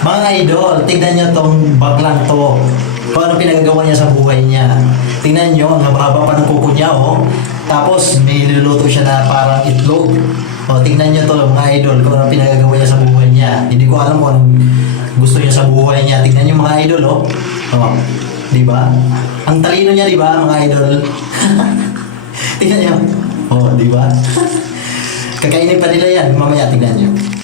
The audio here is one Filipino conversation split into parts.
Mga idol, tignan nyo tong baklang to. Kung ano pinagagawa niya sa buhay niya. Tingnan nyo, ang haba pa ng kuko niya, oh. Tapos, may niluluto siya na parang itlog. O, tingnan nyo to, mga idol, kung ano pinagagawa niya sa buhay niya. Hindi ko alam kung gusto niya sa buhay niya. Tingnan nyo, mga idol, oh. Oh, di ba? Ang talino niya, di ba, mga idol? tingnan nyo. Oh, di ba? Kakainin pa nila yan. Mamaya, tingnan nyo.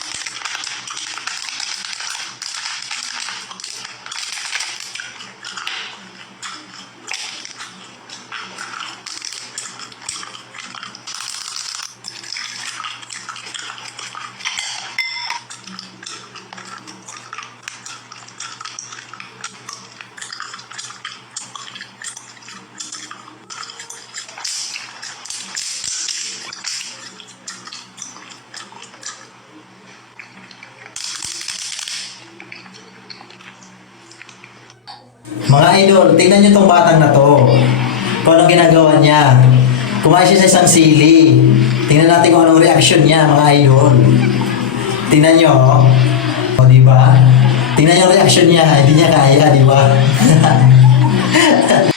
Mga idol, tingnan nyo tong batang na to. Kung anong ginagawa niya. Kumain siya sa isang sili. Tingnan natin kung anong reaction niya, mga idol. Tingnan nyo, oh. O, di ba? Tingnan nyo ang reaction niya. Hindi niya kaya, di ba?